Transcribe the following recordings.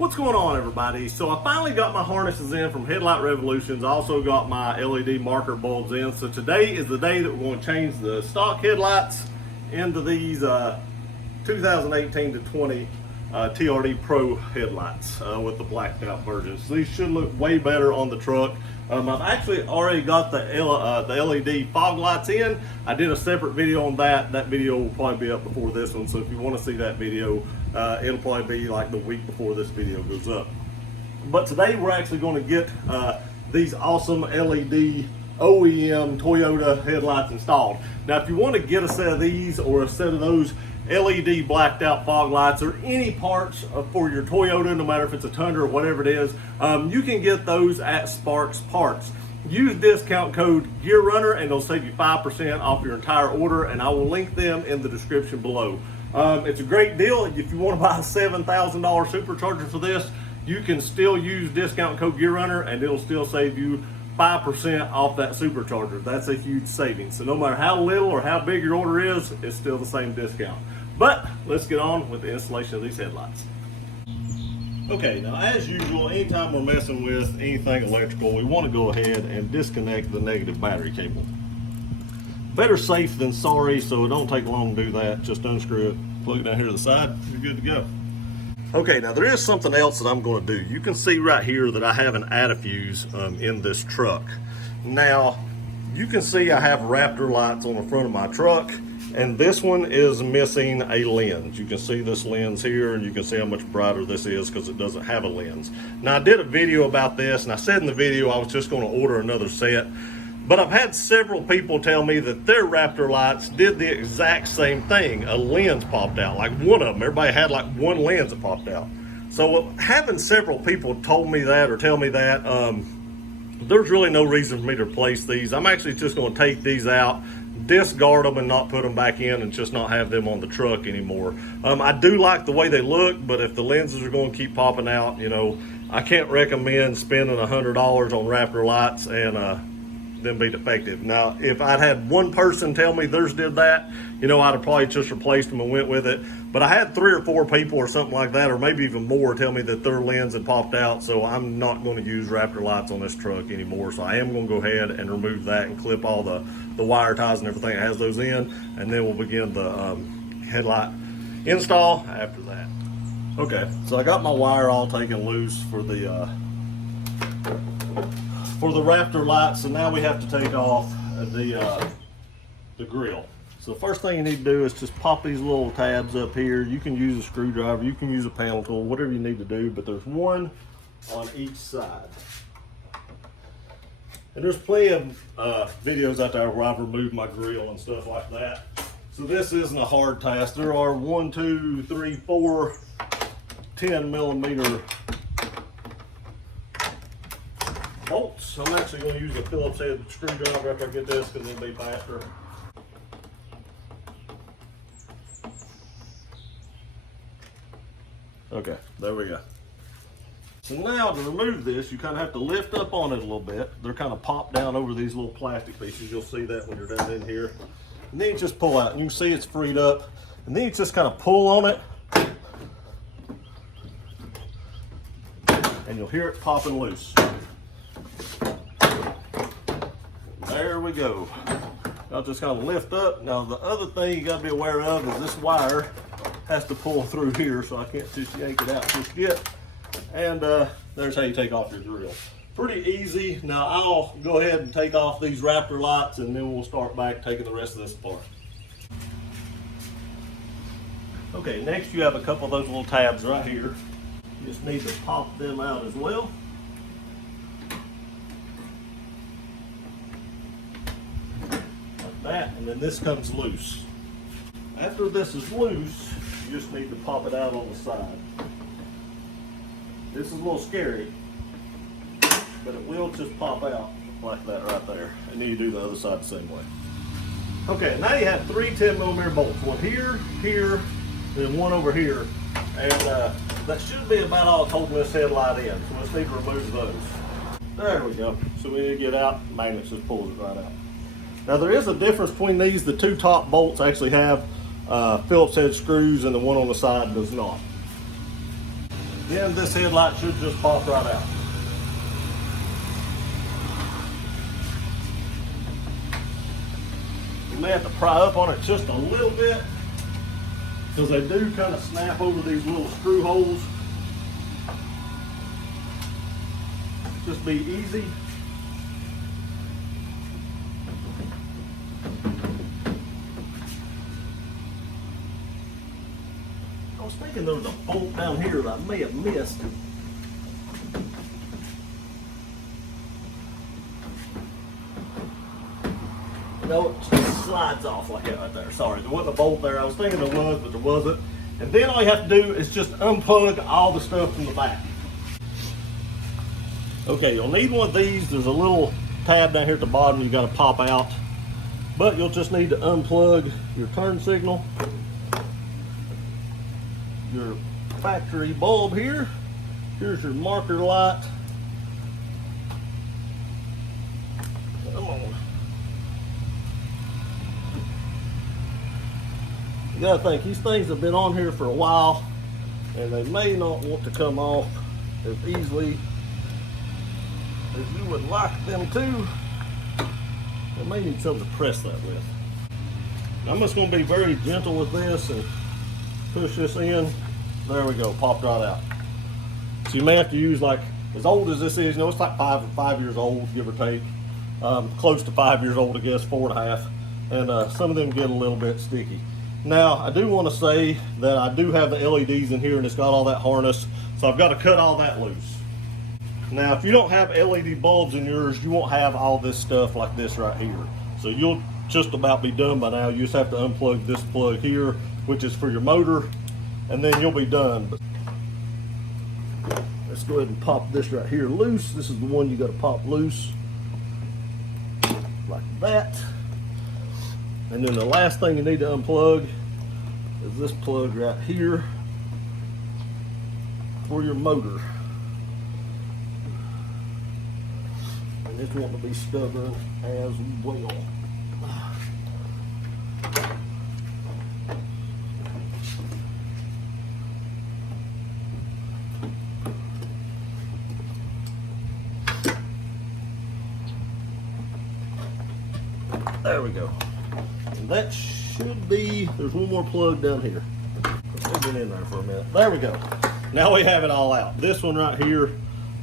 What's going on, everybody? So I finally got my harnesses in from Headlight Revolutions. I also got my LED marker bulbs in. So today is the day that we're going to change the stock headlights into these 2018 to 20 TRD Pro headlights with the blacked out versions. So these should look way better on the truck. I've actually already got the LED fog lights in. I did a separate video on that. That video will probably be up before this one. So if you want to see that video, it'll probably be like the week before this video goes up. But today we're actually going to get these awesome LED OEM Toyota headlights installed. Now, if you want to get a set of these or a set of those LED blacked out fog lights or any parts for your Toyota, no matter if it's a Tundra or whatever it is, you can get those at Sparks Parts. Use discount code GearRunner and it'll save you 5% off your entire order, and I will link them in the description below. It's a great deal. If you want to buy a $7,000 supercharger for this, you can still use discount code GearRunner and it'll still save you 5% off that supercharger. That's a huge savings. So no matter how little or how big your order is, it's still the same discount. But let's get on with the installation of these headlights. Okay, now as usual, anytime we're messing with anything electrical, we want to go ahead and disconnect the negative battery cable. Better safe than sorry, so it don't take long to do that. Just unscrew it, plug it down here to the side, you're good to go. Okay, now there is something else that I'm going to do. You can see right here that I have an antifuse in this truck. Now, you can see I have Raptor lights on the front of my truck, and this one is missing a lens. You can see this lens here, and you can see how much brighter this is because it doesn't have a lens. Now, I did a video about this, and I said in the video I was just going to order another set. But I've had several people tell me that their Raptor lights did the exact same thing. A lens popped out, like one of them. Everybody had like one lens that popped out. So having several people told me that or tell me that, there's really no reason for me to replace these. I'm actually just going to take these out, discard them and not put them back in, and just not have them on the truck anymore. I do like the way they look, but if the lenses are going to keep popping out, you know, I can't recommend spending $100 on Raptor lights and them be defective. Now, if I'd had one person tell me theirs did that, you know, I'd have probably just replaced them and went with it. But I had 3 or 4 people or something like that, or maybe even more, tell me that their lens had popped out. So I'm not going to use Raptor lights on this truck anymore. So I am going to go ahead and remove that and clip all the wire ties and everything that has those in, and then we'll begin the headlight install after that. Okay, so I got my wire all taken loose for the Raptor lights, so now we have to take off the grill. So the first thing you need to do is just pop these little tabs up here. You can use a screwdriver, you can use a panel tool, whatever you need to do, but there's one on each side. And there's plenty of videos out there where I've removed my grill and stuff like that. So this isn't a hard task. There are 1, 2, 3, 4 10mm bolts. I'm actually going to use a Phillips head screwdriver after I get this because it'll be faster. Okay, there we go. So now to remove this, you kind of have to lift up on it a little bit. They're kind of popped down over these little plastic pieces. You'll see that when you're down in here. And then you just pull out, and you can see it's freed up. And then you just kind of pull on it, and you'll hear it popping loose. There we go. I'll just kind of lift up. Now the other thing you got to be aware of is this wire has to pull through here, so I can't just yank it out just yet. And there's how you take off your grill. Pretty easy. Now I'll go ahead and take off these Raptor lights, and then we'll start back taking the rest of this apart. Okay, next you have a couple of those little tabs right here. You just need to pop them out as well. That, and then this comes loose. After this is loose, you just need to pop it out on the side. This is a little scary, but it will just pop out like that right there. And then you do the other side the same way. Okay, now you have 3 10mm bolts. One here, here, and one over here. And that should be about all it's holding this headlight in. So let's need to remove those. There we go. So we need to get out, magnets just pulls it right out. Now there is a difference between these. The 2 top bolts actually have Phillips head screws, and the one on the side does not. then this headlight should just pop right out. You may have to pry up on it just a little bit because they do kind of snap over these little screw holes. Just be easy. I was thinking there was a bolt down here that I may have missed. No, it just slides off like that right there. Sorry, there wasn't a bolt there. I was thinking there was, but there wasn't. And then all you have to do is just unplug all the stuff from the back. Okay, you'll need one of these. There's a little tab down here at the bottom you got to pop out. But you'll just need to unplug your turn signal, your factory bulb here. Here's your marker light. Come on. You gotta think, these things have been on here for a while and they may not want to come off as easily as you would like them to. I may need something to press that with. I'm just going to be very gentle with this and push this in. There we go, popped right out. So you may have to use, like, as old as this is, you know, it's like five years old, give or take. Close to 5 years old, I guess, 4.5. And some of them get a little bit sticky. Now, I do want to say that I do have the LEDs in here and it's got all that harness, so I've got to cut all that loose. Now, if you don't have LED bulbs in yours, you won't have all this stuff like this right here. So you'll just about be done by now. You just have to unplug this plug here, which is for your motor, and then you'll be done. But let's go ahead and pop this right here loose. This is the one you got to pop loose, like that. And then the last thing you need to unplug is this plug right here for your motor. And it's wanting to be stubborn as well. There we go. And that should be, there's one more plug down here. Let's get in there for a minute. There we go. Now we have it all out. This one right here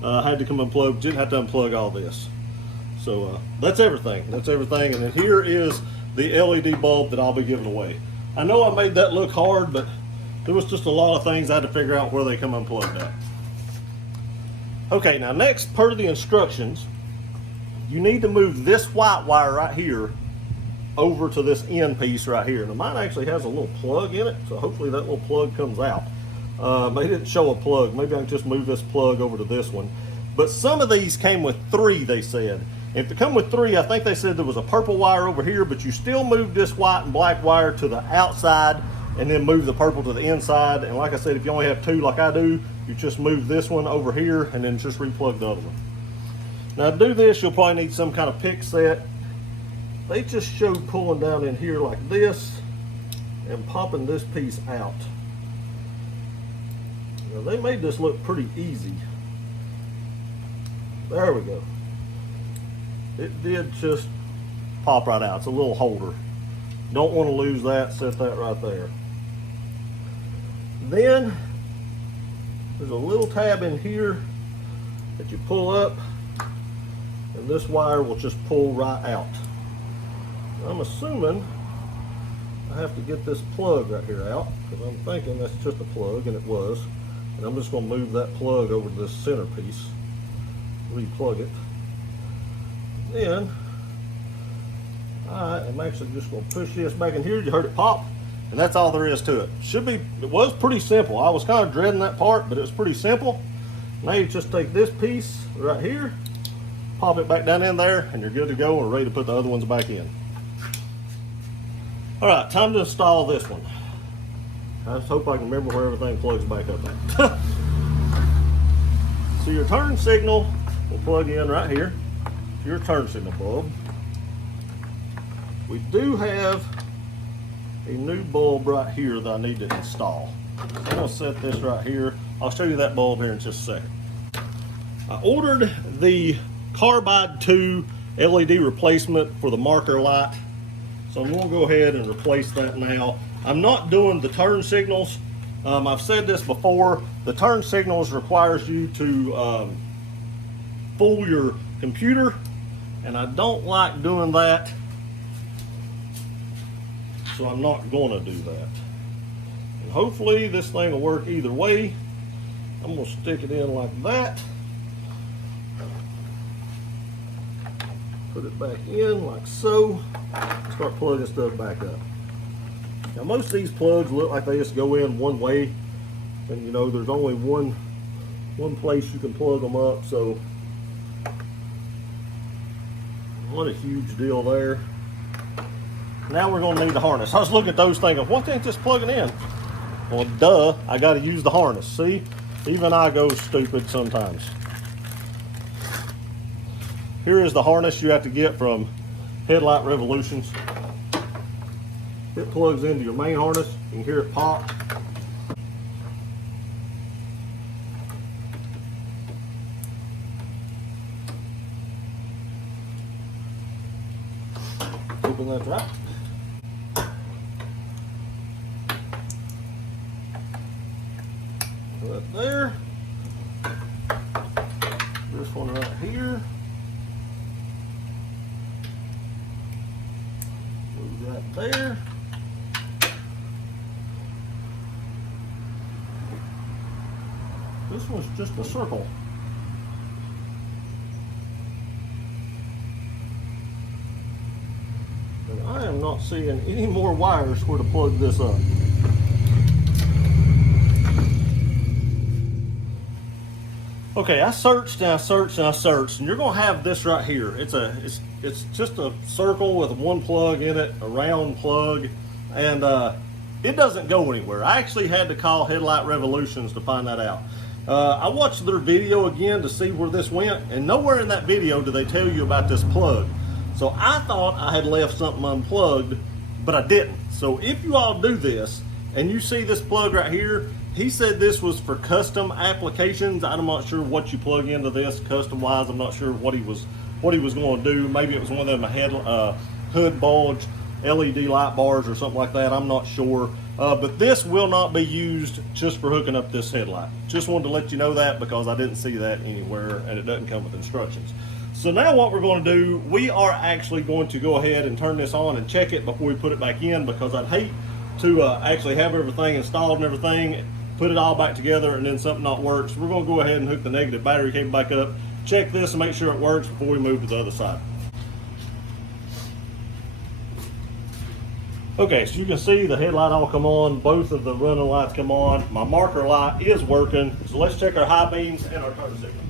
had to come unplugged. Didn't have to unplug all this. So that's everything. That's everything. And then here is the LED bulb that I'll be giving away. I know I made that look hard, but there was just a lot of things I had to figure out where they come unplugged at. Okay, now next, per the instructions, you need to move this white wire right here over to this end piece right here. Now mine actually has a little plug in it, so hopefully that little plug comes out. They didn't show a plug. Maybe I can just move this plug over to this one. But some of these came with 3, they said. If they come with 3, I think they said there was a purple wire over here, but you still move this white and black wire to the outside and then move the purple to the inside. And like I said, if you only have 2 like I do, you just move this one over here and then just replug the other one. Now to do this, you'll probably need some kind of pick set. They just show pulling down in here like this and popping this piece out. Now they made this look pretty easy. There we go. It did just pop right out. It's a little holder. Don't want to lose that. Set that right there. Then there's a little tab in here that you pull up, and this wire will just pull right out. I'm assuming I have to get this plug right here out, because I'm thinking that's just a plug, and it was. And I'm just going to move that plug over to this center piece, replug it. Then I am actually just going to push this back in here. You heard it pop, and that's all there is to it. It was pretty simple. I was kind of dreading that part, but it was pretty simple. Now you just take this piece right here, pop it back down in there, and you're good to go and ready to put the other ones back in. All right, time to install this one. I just hope I can remember where everything plugs back up at. So your turn signal will plug in right here. Your turn signal bulb. We do have a new bulb right here that I need to install. So I'm going to set this right here. I'll show you that bulb here in just a second. I ordered the Carbide 2 LED replacement for the marker light. So I'm gonna go ahead and replace that now. I'm not doing the turn signals. I've said this before, the turn signals requires you to fool your computer, and I don't like doing that, so I'm not gonna do that. And hopefully this thing will work either way. I'm gonna stick it in like that. Put it back in like so. Start plugging stuff back up. Now most of these plugs look like they just go in one way, and you know there's only one place you can plug them up, so what a huge deal there. Now we're gonna need the harness. I was looking at those thinking, what ain't this plugging in? Well, duh, I gotta use the harness. See, even I go stupid sometimes. Here is the harness you have to get from Headlight Revolutions. It plugs into your main harness. You can hear it pop. Hoping that's right. Put that there. This one right here. Move that there. This one's just a circle. And I am not seeing any more wires where to plug this up. Okay, I searched and I searched and I searched, and you're gonna have this right here. It's just a circle with one plug in it, a round plug, and it doesn't go anywhere. I actually had to call Headlight Revolutions to find that out. I watched their video again to see where this went, and nowhere in that video do they tell you about this plug. So I thought I had left something unplugged, but I didn't. So if you all do this, and you see this plug right here, he said this was for custom applications. I'm not sure what you plug into this custom-wise. I'm not sure what he was going to do. Maybe it was one of them hood bulge LED light bars or something like that. I'm not sure. But this will not be used just for hooking up this headlight. Just wanted to let you know that because I didn't see that anywhere, and it doesn't come with instructions. So now what we're going to do, we are actually going to go ahead and turn this on and check it before we put it back in, because I'd hate to actually have everything installed and everything, put it all back together, and then something not work. So we're going to go ahead and hook the negative battery cable back up, check this and make sure it works before we move to the other side. Okay, so you can see the headlight all come on, both of the running lights come on. My marker light is working. So let's check our high beams and our turn signal.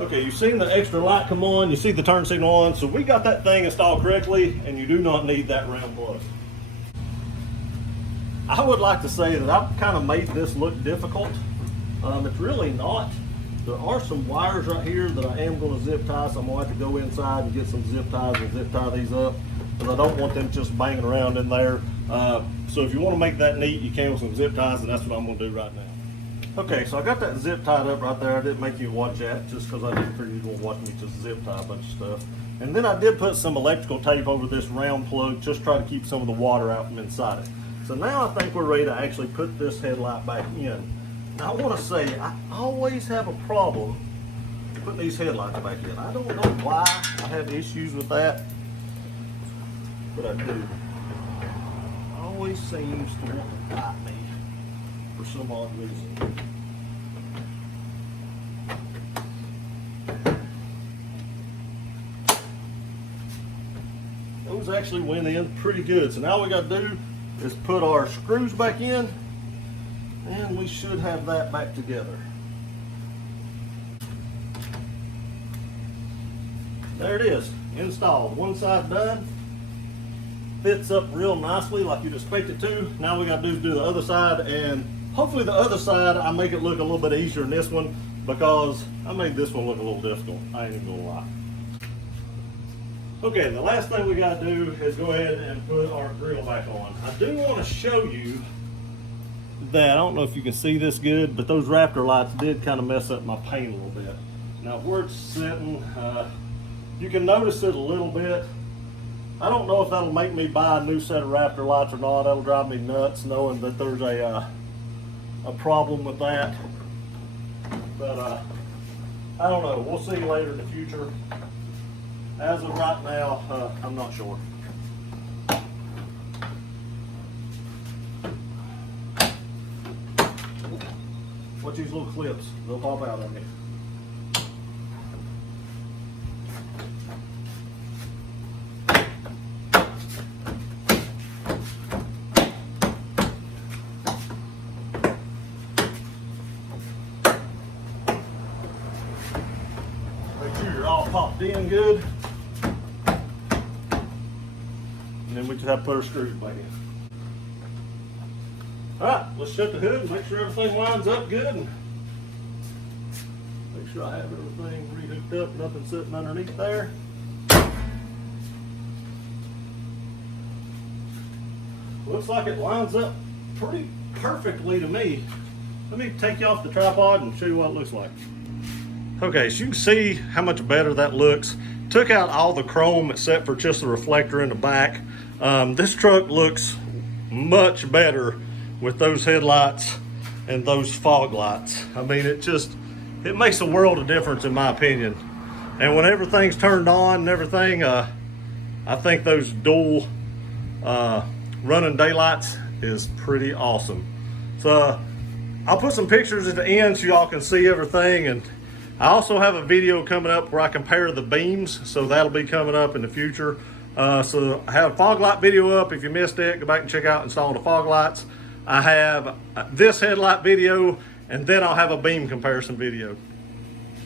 Okay, you've seen the extra light come on, you see the turn signal on, so we got that thing installed correctly, and you do not need that round plug. I would like to say that I've kind of made this look difficult. It's really not. There are some wires right here that I am going to zip tie, so I'm going to have to go inside and get some zip ties and zip tie these up, because I don't want them just banging around in there. So if you want to make that neat, you can with some zip ties, and that's what I'm going to do right now. Okay, so I got that zip tied up right there. I didn't make you watch that just because I didn't figure you were going to watch me just zip tie a bunch of stuff. And then I did put some electrical tape over this round plug, just try to keep some of the water out from inside it. So now I think we're ready to actually put this headlight back in. Now I want to say, I always have a problem putting these headlights back in. I don't know why I have issues with that, but I do. It always seems to want to bite me for some odd reason. Those actually went in pretty good. So now all we got to do is put our screws back in, and we should have that back together. There it is, installed. One side done. Fits up real nicely like you'd expect it to. Now we got to do is do the other side, and hopefully the other side I make it look a little bit easier than this one, because I made this one look a little difficult. I ain't even gonna lie. Okay, the last thing we got to do is go ahead and put our grill back on. I do want to show you that, I don't know if you can see this good, but those Raptor lights did kind of mess up my paint a little bit. Now where it's sitting, you can notice it a little bit. I don't know if that'll make me buy a new set of Raptor lights or not. That'll drive me nuts knowing that there's a problem with that. But I don't know, we'll see later in the future. As of right now, I'm not sure. Watch these little clips, they'll pop out on me. Make sure you're all popped in good. And then we just have to put our screws back in. All right, let's shut the hood and make sure everything lines up good. And make sure I have everything re-hooked up, nothing sitting underneath there. Looks like it lines up pretty perfectly to me. Let me take you off the tripod and show you what it looks like. Okay, so you can see how much better that looks. Took out all the chrome except for just the reflector in the back. This truck looks much better with those headlights and those fog lights. I mean, it makes a world of difference in my opinion. And when everything's turned on and everything, I think those dual running daylights is pretty awesome. So I'll put some pictures at the end so y'all can see everything, and I also have a video coming up where I compare the beams, so that'll be coming up in the future. So I have a fog light video up. If you missed it, go back and check out installing the fog lights. I have this headlight video, and then I'll have a beam comparison video.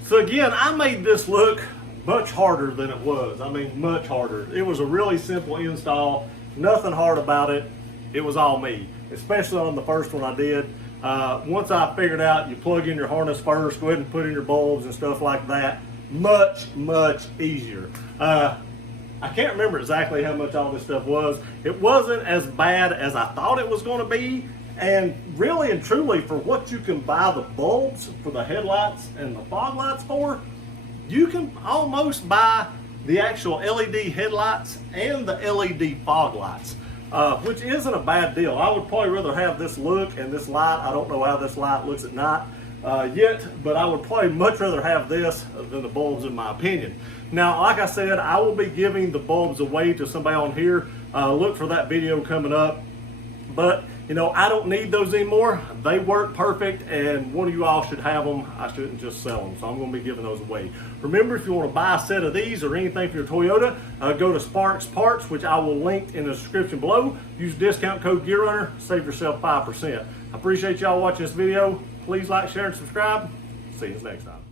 So again, I made this look much harder than it was. I mean, much harder. It was a really simple install, nothing hard about it. It was all me, especially on the first one I did. Once I figured out you plug in your harness first, go ahead and put in your bulbs and stuff like that, much easier. I can't remember exactly how much all this stuff was. It wasn't as bad as I thought it was going to be, and really and truly for what you can buy the bulbs for the headlights and the fog lights for, you can almost buy the actual LED headlights and the LED fog lights. Which isn't a bad deal. I would probably rather have this look and this light. I don't know how this light looks at night yet, but I would probably much rather have this than the bulbs in my opinion. Now, like I said, I will be giving the bulbs away to somebody on here. Look for that video coming up. But, you know, I don't need those anymore. They work perfect, and one of you all should have them. I shouldn't just sell them, so I'm going to be giving those away. Remember, if you want to buy a set of these or anything for your Toyota, go to Sparks Parts, which I will link in the description below. Use discount code GearRunner, save yourself 5%. I appreciate y'all watching this video. Please like, share, and subscribe. See you next time.